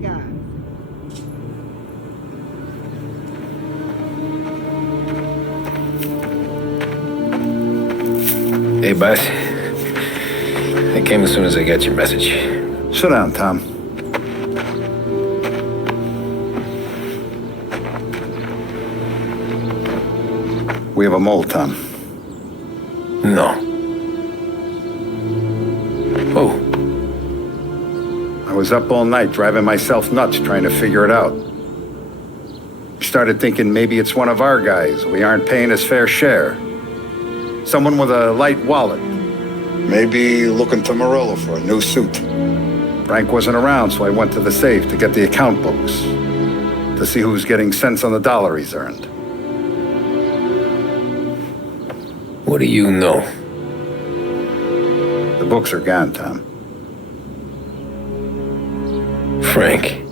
guys. Hey, boss. I came as soon as I got your message. Sit down, Tom. We have a mole, Tom. No. Oh. I was up all night driving myself nuts trying to figure it out. Started thinking maybe it's one of our guys. We aren't paying his fair share. Someone with a light wallet. Maybe looking to Morello for a new suit. Frank wasn't around, so I went to the safe to get the account books. To see who's getting cents on the dollar he's earned. What do you know? The books are gone, Tom. Frank.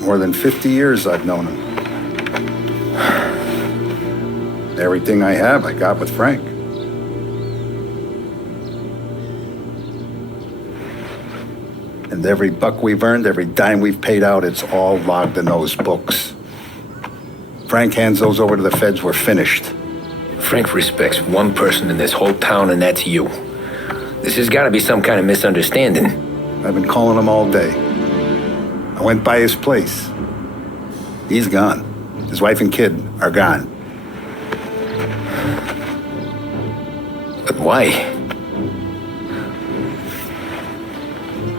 More than 50 years I've known him. Everything I have, I got with Frank. And every buck we've earned, every dime we've paid out, it's all logged in those books. Frank hands those over to the feds, we're finished. Frank respects one person in this whole town, and that's you. This has got to be some kind of misunderstanding. I've been calling him all day. I went by his place. He's gone. His wife and kid are gone. But why?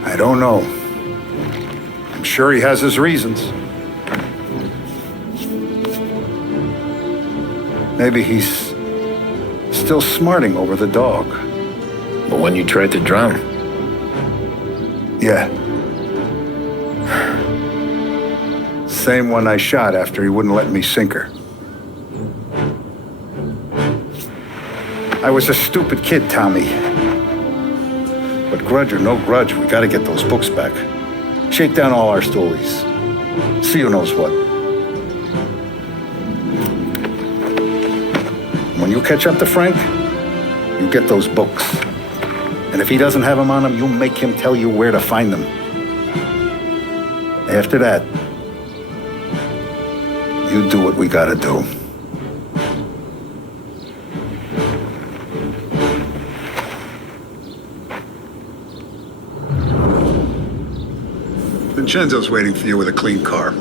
I don't know. I'm sure he has his reasons. Maybe he's still smarting over the dog. The one you tried to drown? Yeah. Same one I shot after he wouldn't let me sink her. I was a stupid kid, Tommy. But grudge or no grudge, we gotta get those books back. Shake down all our stories. See who knows what. When you catch up to Frank, you get those books. And if he doesn't have them on him, you make him tell you where to find them. After that, you do what we gotta do. Vincenzo's waiting for you with a clean car.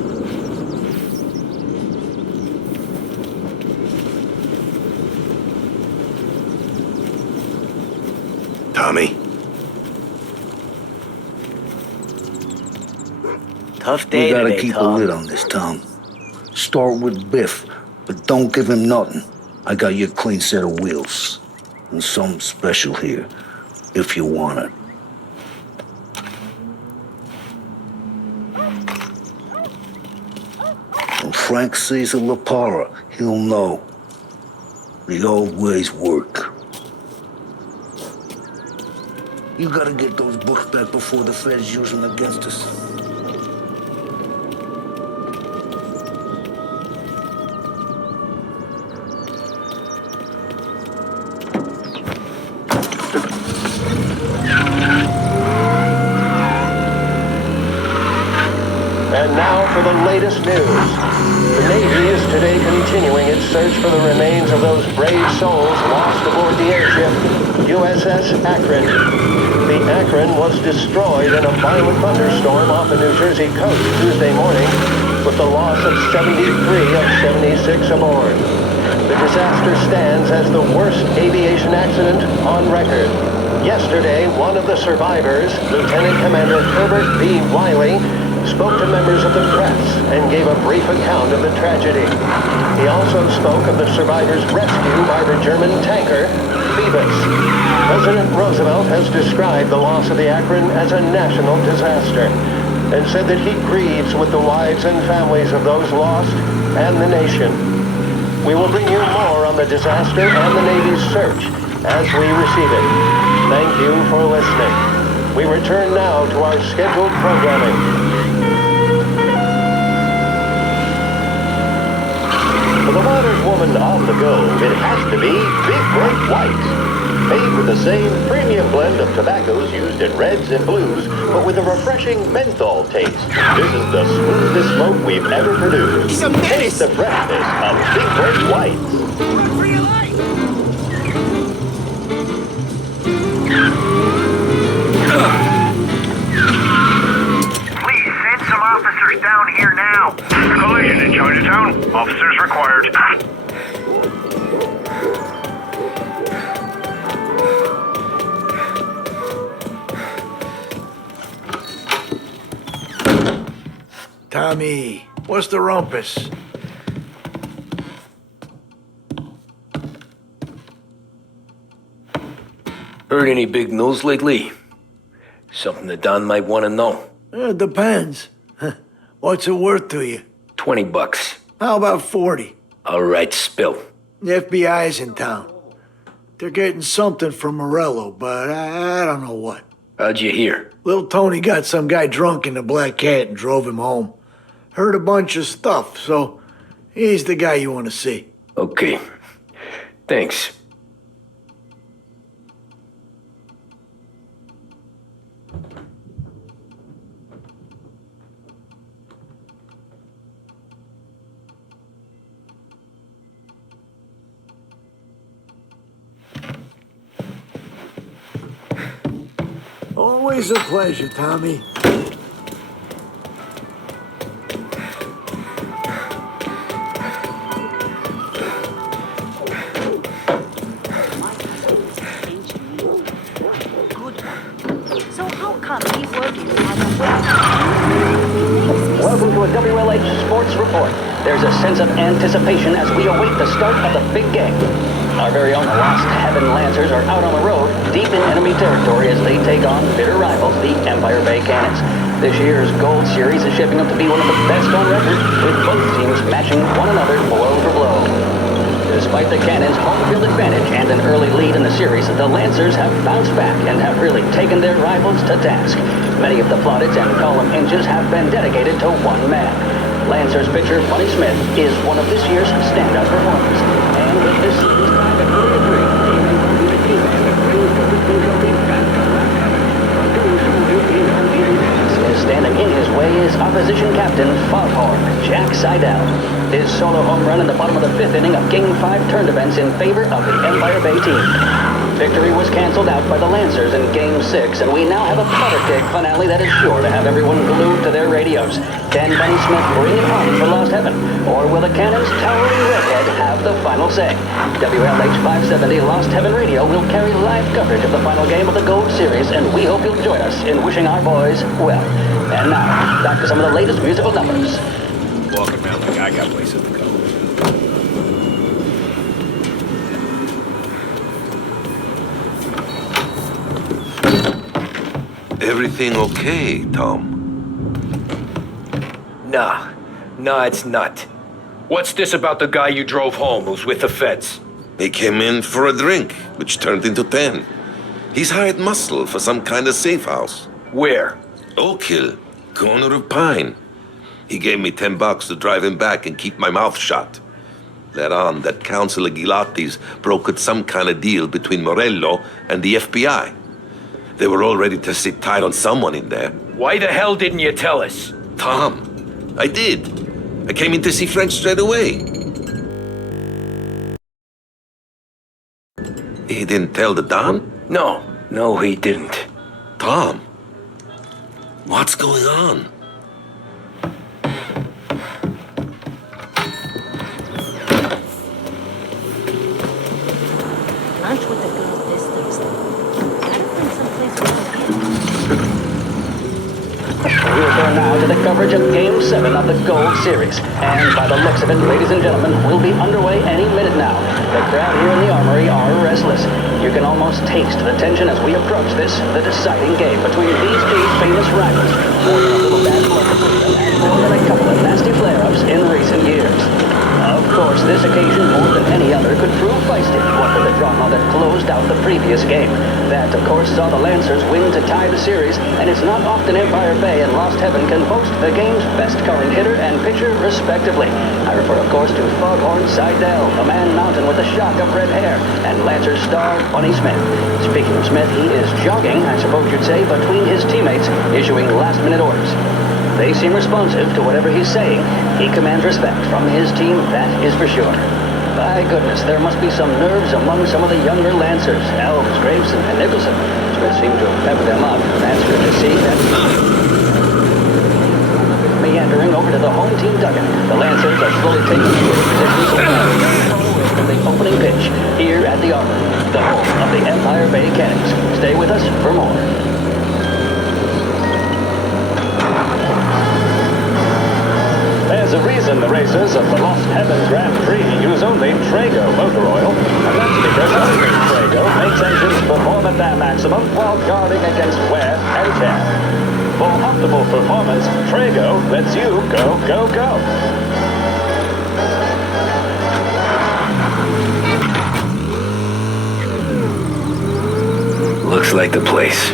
Tommy? Tough day We gotta today, keep a Tom. lid on this town. Start with Biff, but don't give him nothing. I got you a clean set of wheels. And something special here, if you want it. When Frank sees a La Parra, he'll know. The old ways work. You gotta get those books back before the feds use them against us. And now for the latest news. The Navy is today continuing its search for the remains of those brave souls lost aboard the airship USS Akron. The Akron was destroyed in a violent thunderstorm off the New Jersey coast Tuesday morning, with the loss of 73 of 76 aboard. The disaster stands as the worst aviation accident on record. Yesterday, one of the survivors, Lieutenant Commander Herbert B. Wiley, spoke to members of the press and gave a brief account of the tragedy. He also spoke of the survivors' rescue by the German tanker, Phoebus. President Roosevelt has described the loss of the Akron as a national disaster and said that he grieves with the wives and families of those lost and the nation. We will bring you more on the disaster and the Navy's search as we receive it. Thank you for listening. We return now to our scheduled programming. For the modern woman on the go, it has to be Big Red White. Made with the same premium blend of tobaccos used in reds and blues, but with a refreshing menthol taste. This is the smoothest smoke we've ever produced. He's a menace! Taste the freshness of Secret Whites. Run for your life! Please send some officers down here now. Collision in Chinatown. Officers required. Tommy, what's the rumpus? Heard any big news lately? Something that Don might want to know. Depends. What's it worth to you? $20. How about 40? All right, spill. The FBI's in town. They're getting something from Morello, but I don't know what. How'd you hear? Little Tony got some guy drunk in the Black Cat and drove him home. Heard a bunch of stuff, so he's the guy you want to see. Okay. Thanks. Always a pleasure, Tommy. So how come he's working as a Welcome to a WLH Sports Report. There's a sense of anticipation as we await the start of the big game. Our very own Lost Heaven Lancers are out on the road, deep in enemy territory as they take on bitter rivals, the Empire Bay Cannons. This year's Gold Series is shaping up to be one of the best on record, with both teams matching one another blow for blow. Despite the Cannons' home field advantage and an early lead in the series, the Lancers have bounced back and have really taken their rivals to task. Many of the plaudits and column inches have been dedicated to one man. Lancers pitcher Bunny Smith is one of this year's standout performers. And with this series tied at early agree, he may well be the key man that brings the Whitney Trophy back to Lost Heaven. But doing so will be inconvenient. Standing in his way is opposition captain Foghorn Jack Seidel. His solo home run in the bottom of the fifth inning of Game 5 turned events in favor of the Empire Bay team. Victory was canceled out by the Lancers in Game 6, and we now have a powder keg finale that is sure to have everyone glued to their radios. Can Bunny Smith bring it home for Lost Heaven, or will the Cannons' towering redhead have the final say? WLH 570 Lost Heaven Radio will carry live coverage of the final game of the Gold Series, and we hope you'll join us in wishing our boys well. And now, back to some of the latest musical numbers. Walking around like I got places to go. Everything okay, Tom? Nah, it's not. What's this about the guy you drove home who's with the feds? He came in for a drink, which turned into 10. He's hired muscle for some kind of safe house. Where? Oak Hill, corner of Pine. He gave me $10 to drive him back and keep my mouth shut. Later on, that Councilor Gilatti's brokered some kind of deal between Morello and the FBI. They were all ready to sit tight on someone in there. Why the hell didn't you tell us? Tom, I did. I came in to see Frank straight away. He didn't tell the Don? No, he didn't. Tom, what's going on? lunch with the girls this Thursday. Gotta find someplace where We return now to the coverage of Game 7 of the Gold Series. And by the looks of it, ladies and gentlemen, we'll be underway any minute now. The crowd here in the Armory are restless. You can almost taste the tension as we approach this, the deciding game between these two famous rivals. More than a little bad blood between them, and more than a couple of nasty flare-ups in recent years. Of course, this occasion, more than any other, could prove feisty, what with the drama that closed out the previous game. That, of course, saw the Lancers win to tie the series, and it's not often Empire Bay and Lost Heaven can boast the game's best current hitter and pitcher, respectively. I refer, of course, to Foghorn Seidel, a man mountain with a shock of red hair, and Lancers star Bunny Smith. Speaking of Smith, he is jogging, I suppose you'd say, between his teammates, issuing last-minute orders. They seem responsive to whatever he's saying. He commands respect from his team, that is for sure. By goodness, there must be some nerves among some of the younger Lancers. Elves, Graves, and Nicholson. Smith seemed to have peppered them up. That's good to see. Meandering over to the home team dugout. The Lancers are slowly taking positions from the opening pitch here at the Arbor, the home of the Empire Bay Cannons. Stay with us for more. There's a reason the racers of the Lost Heaven Grand Prix use only Trago motor oil, and that's because only Trago makes engines perform at their maximum while guarding against wear and tear. For optimal performance, Trago lets you go, go, go. Looks like the place.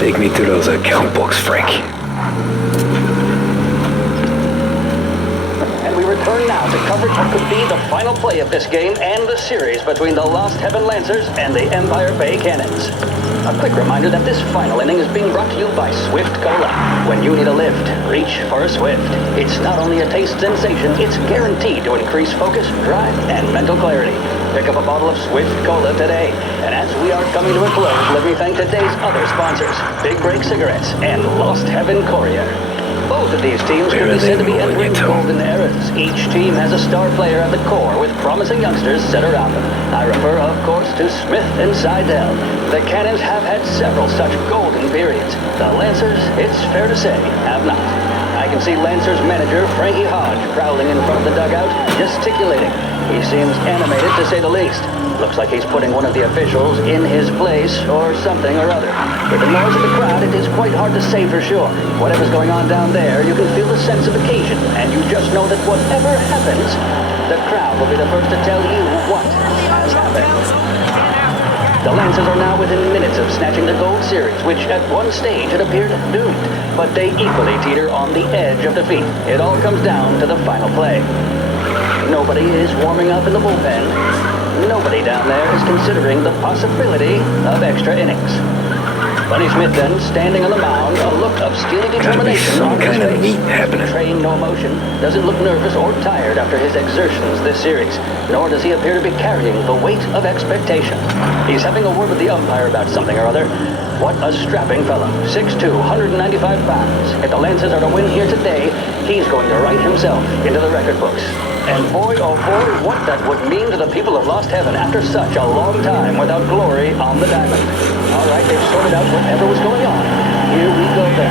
Take me to those account books, Frank. And we return now to coverage what could be the final play of this game and the series between the Lost Heaven Lancers and the Empire Bay Cannons. A quick reminder that this final inning is being brought to you by Swift Cola. When you need a lift, reach for a Swift. It's not only a taste sensation, it's guaranteed to increase focus, drive, and mental clarity. Pick up a bottle of Swift Cola today. And as we are coming to a close, let me thank today's other sponsors, Big Break Cigarettes and Lost Heaven Courier. Both of these teams could be said to be entering golden eras. Each team has a star player at the core with promising youngsters set around them. I refer, of course, to Smith and Seidel. The Cannons have had several such golden periods. The Lancers, it's fair to say, have not. I can see Lancers manager Frankie Hodge prowling in front of the dugout, gesticulating. He seems animated to say the least. Looks like he's putting one of the officials in his place or something or other. With the noise of the crowd, it is quite hard to say for sure. Whatever's going on down there, you can feel the sense of occasion, and you just know that whatever happens, the crowd will be the first to tell you what has happened. The Lancers are now within minutes of snatching the gold series, which at one stage had appeared doomed, but they equally teeter on the edge of defeat. It all comes down to the final play. Nobody is warming up in the bullpen. Nobody down there is considering the possibility of extra innings. Bunny Smith then, standing on the mound, a look of steely determination on his face. Train no emotion, doesn't look nervous or tired after his exertions this series, nor does he appear to be carrying the weight of expectation. He's having a word with the umpire about something or other. What a strapping fellow, 6'2", 195 pounds. If the Lancers are to win here today, he's going to write himself into the record books. And boy, oh boy, what that would mean to the people of Lost Heaven after such a long time without glory on the diamond. All right, they've sorted out whatever was going on. Here we go then.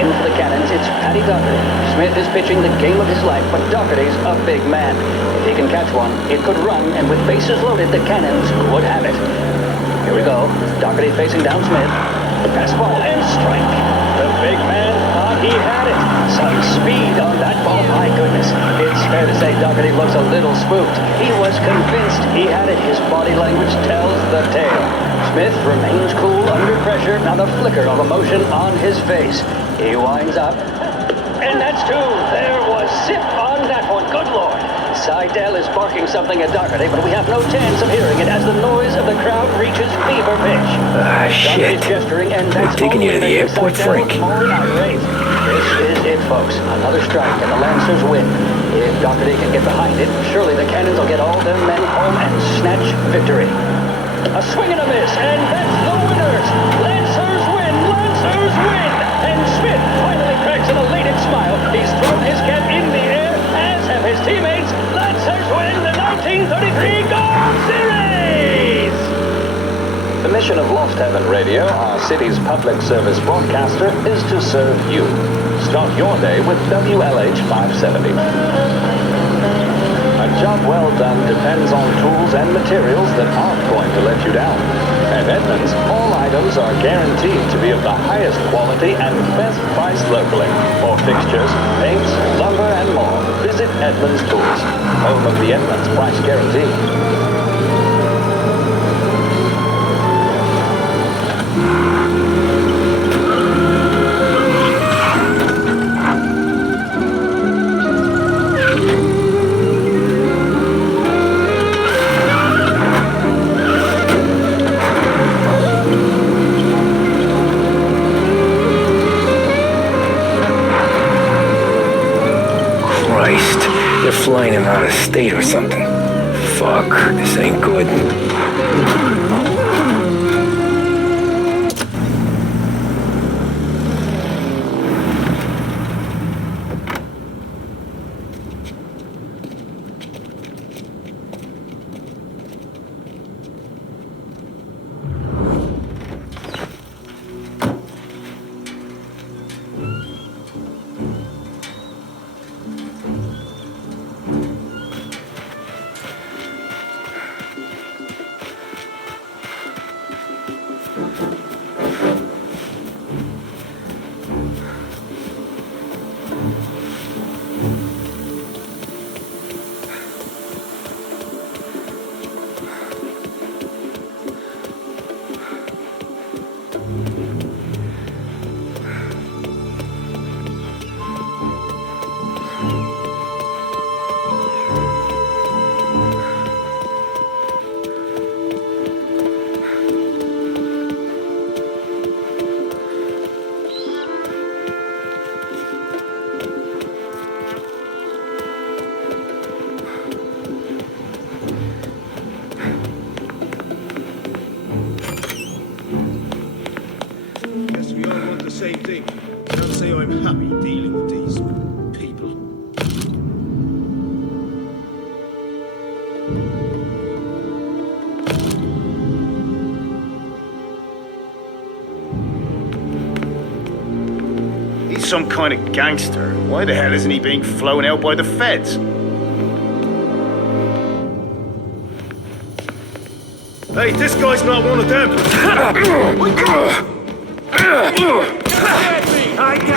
In for the Cannons, it's Paddy Doherty. Smith is pitching the game of his life, but Doherty's a big man. If he can catch one, it could run, and with bases loaded, the Cannons would have it. Here we go. Doherty facing down Smith. Fastball and strike. The big man thought he had it. Some speed on that ball, my goodness. It's fair to say Doherty looks a little spooked. He was convinced he had it. His body language tells the tale. Smith remains cool under pressure, not a flicker of emotion on his face. He winds up. And that's two. There was zip on that one. Good Lord. Seidel is barking something at Doherty, but we have no chance of hearing it as the noise of the crowd reaches fever pitch. Ah, shit. Is gesturing, and They're that's taking you to the only making airport, Seidel Frank. more irate. This is it, folks. Another strike, and the Lancers win. If Doherty can get behind it, surely the Cannons will get all their men home and snatch victory. A swing and a miss, and that's the winners! Lancers win! Lancers win! And Smith finally cracks an elated smile. He's thrown his cap in the air, as have his teammates. Lancers win the 1933 Gold Series! The mission of Lost Heaven Radio, our city's public service broadcaster, is to serve you. Start your day with WLH 570. A job well done depends on tools and materials that aren't going to let you down. At Edmunds, all items are guaranteed to be of the highest quality and best price locally. For fixtures, paints, lumber, and more, visit Edmunds Tools, home of the Edmunds price guarantee. They're flying him out of state or something. Fuck, this ain't good. Same thing. Can't say I'm happy dealing with these people. He's some kind of gangster. Why the hell isn't he being flown out by the feds? Hey, this guy's not one of them. I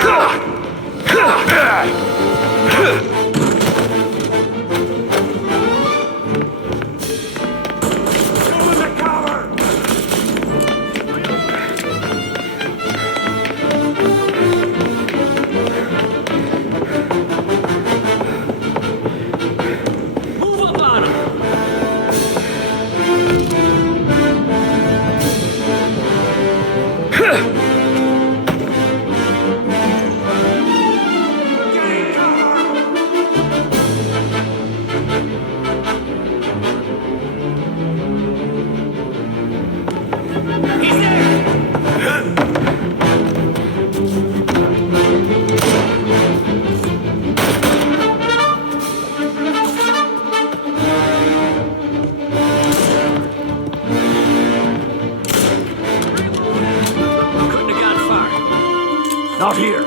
Not here.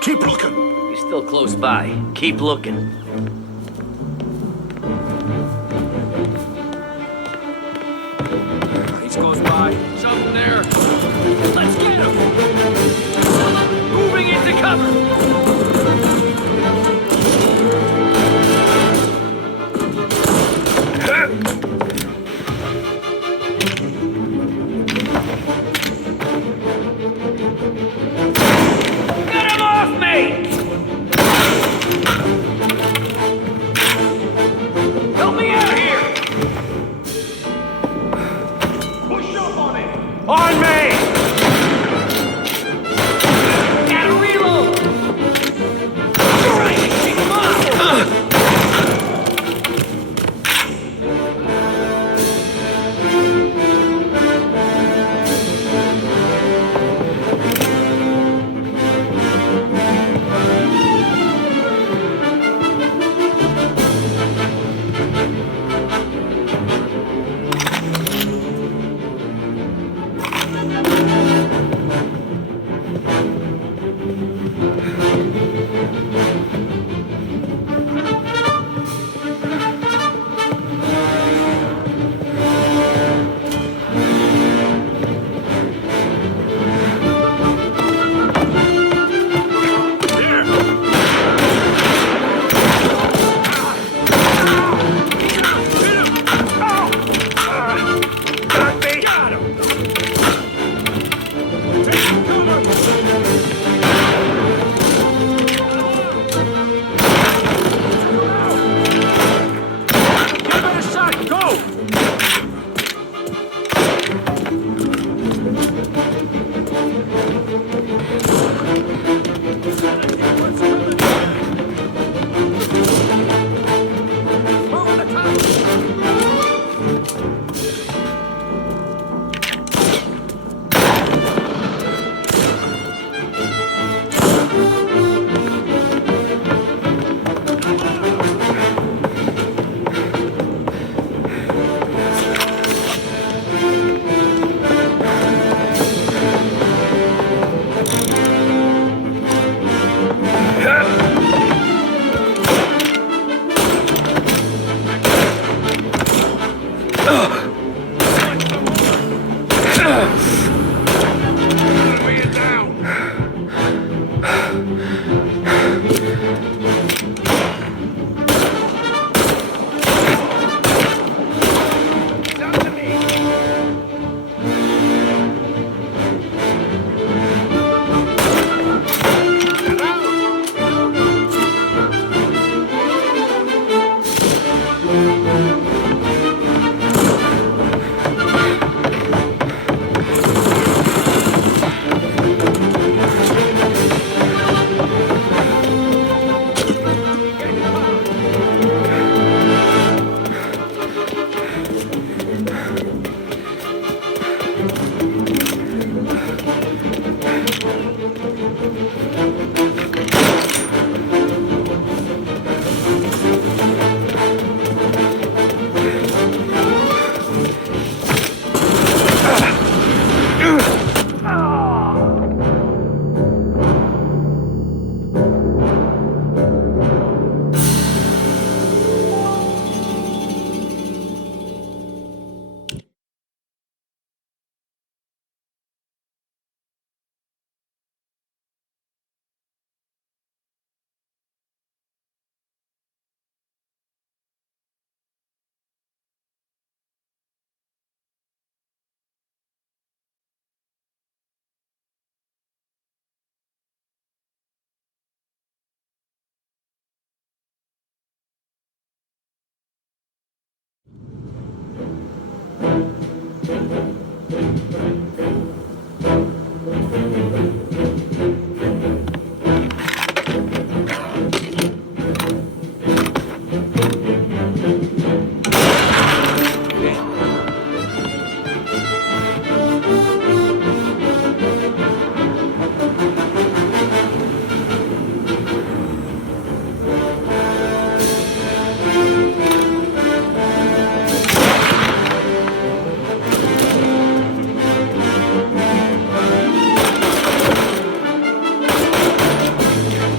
Keep looking. He's still close by. Keep looking. He's close by. Something there. Let's get him! Moving into cover! Get him off me!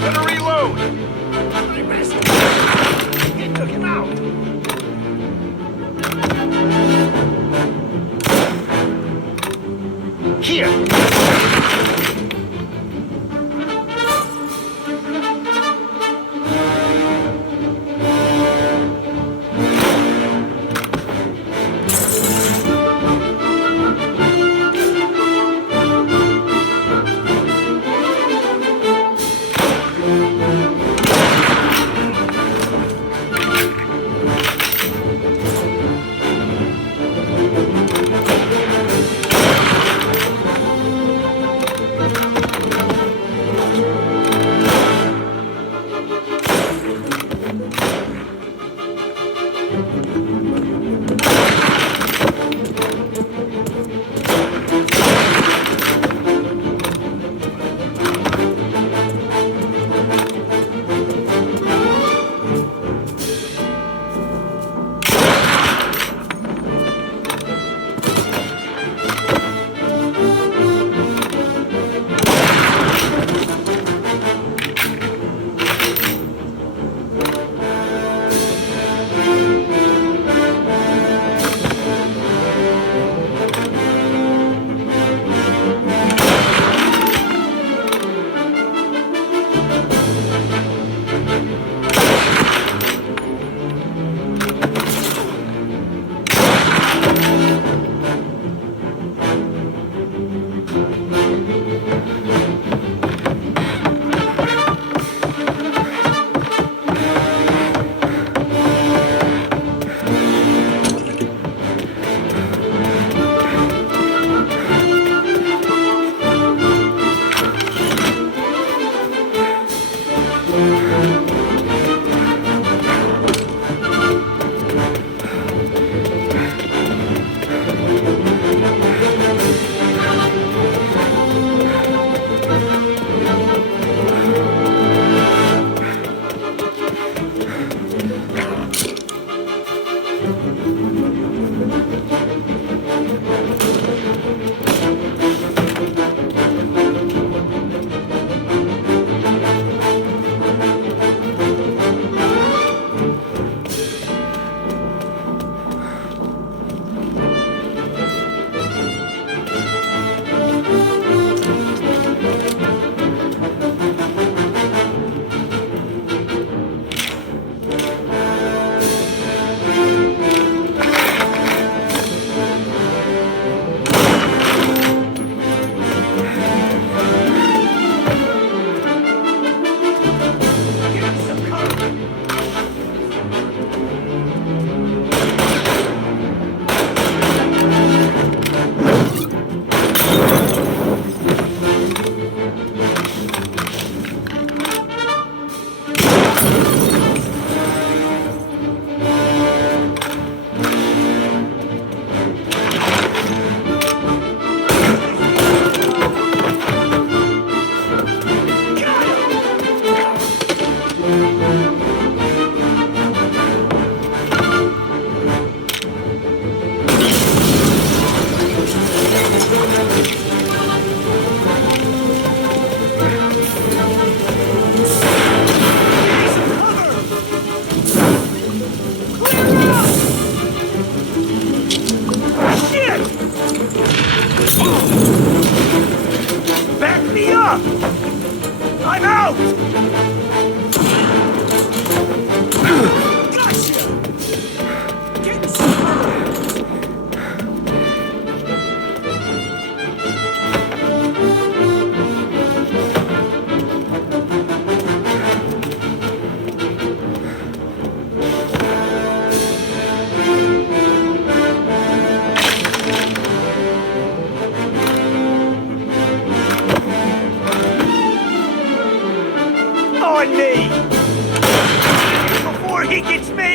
Gonna reload! I missed. He took him out. Here!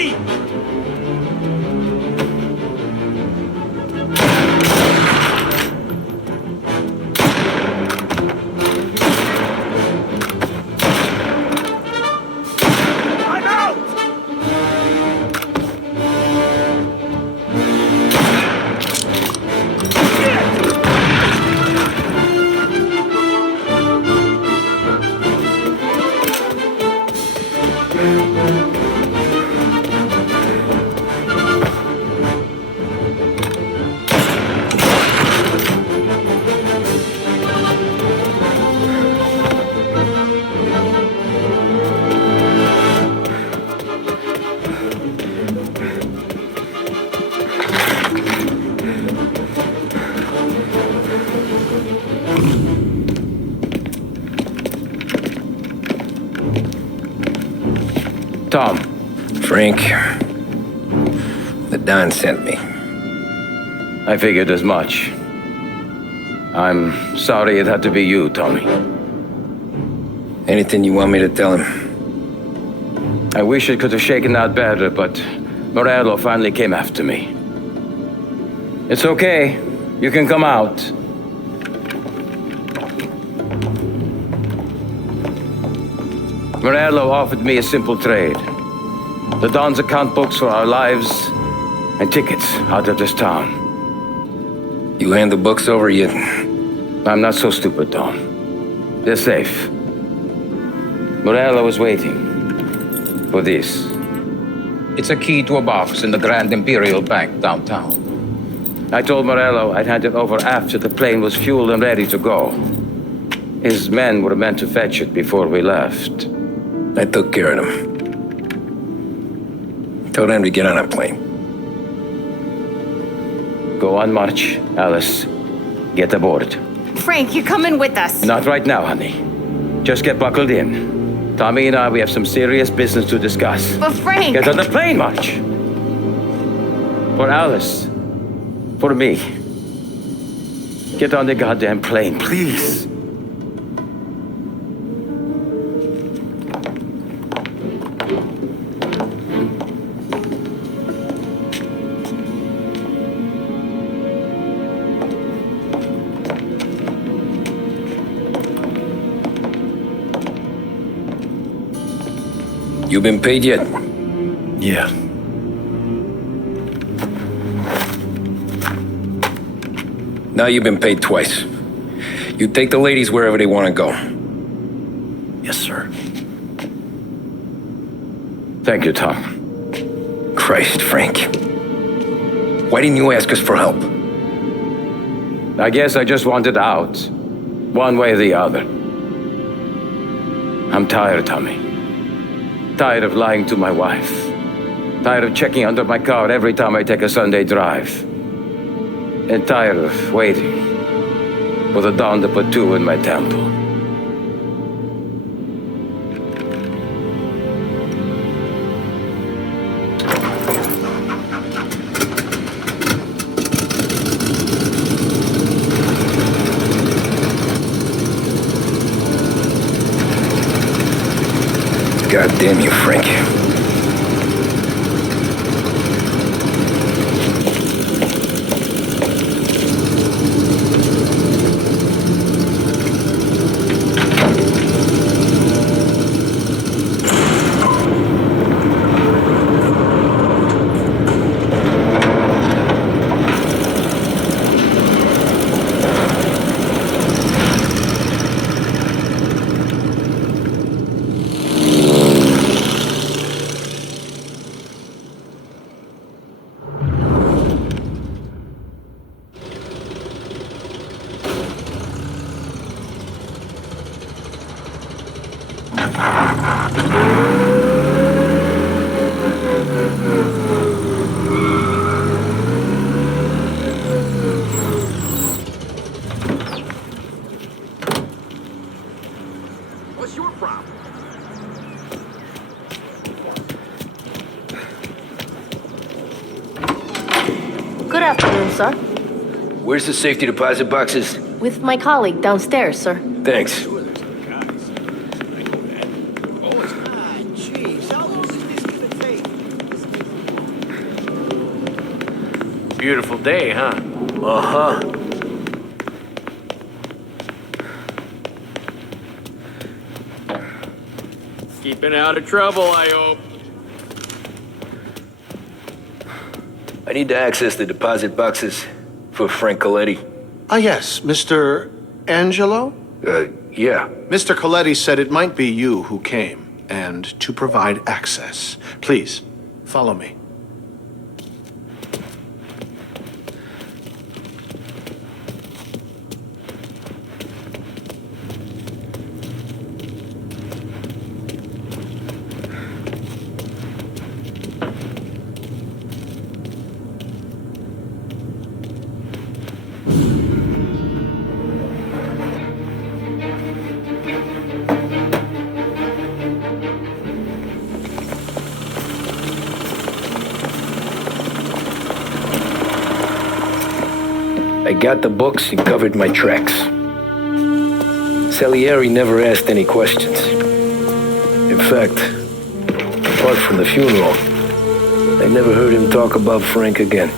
me! I'm out! Tom. Frank. The Don sent me. I figured as much. I'm sorry it had to be you, Tommy. Anything you want me to tell him? I wish it could have shaken out better, but Morello finally came after me. It's okay. You can come out. Morello offered me a simple trade. The Don's account books for our lives and tickets out of this town. You hand the books over yet? I'm not so stupid, Don. They're safe. Morello is waiting for this. It's a key to a box in the Grand Imperial Bank downtown. I told Morello I'd hand it over after the plane was fueled and ready to go. His men were meant to fetch it before we left. I took care of them. Told them to get on a plane. Go on, March. Alice, get aboard. Frank, you're coming with us. Not right now, honey. Just get buckled in. Tommy and I, we have some serious business to discuss. But Frank... Get on the plane, March. For Alice. For me. Get on the goddamn plane, please. You been paid yet? Yeah. Now you've been paid twice. You take the ladies wherever they want to go. Yes, sir. Thank you, Tom. Christ, Frank. Why didn't you ask us for help? I guess I just wanted out. One way or the other. I'm tired, Tommy. Tired of lying to my wife. Tired of checking under my car every time I take a Sunday drive. And tired of waiting for the dawn to put two in my temple. God damn you, Frank. What's your problem? Good afternoon, sir. Where's the safety deposit boxes? With my colleague downstairs, sir. Thanks. beautiful day, huh? Uh-huh. Keeping out of trouble, I hope. I need to access the deposit boxes for Frank Coletti. Ah, yes, Mr. Angelo? Yeah. Mr. Coletti said it might be you who came, and to provide access. Please, follow me. I got the books and covered my tracks. Salieri never asked any questions. In fact, apart from the funeral, I never heard him talk about Frank again.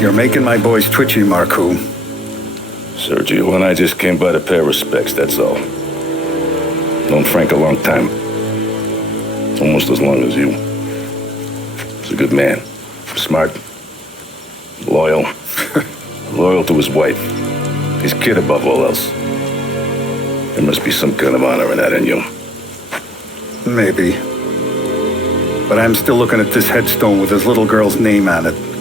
You're making my boys twitchy, Marcoux. Sergio and I just came by to pay our respects, that's all. Known Frank a long time. Almost as long as you. He's a good man. Smart. Loyal. Loyal to his wife. His kid above all else. There must be some kind of honor in that in you. Maybe. But I'm still looking at this headstone with his little girl's name on it.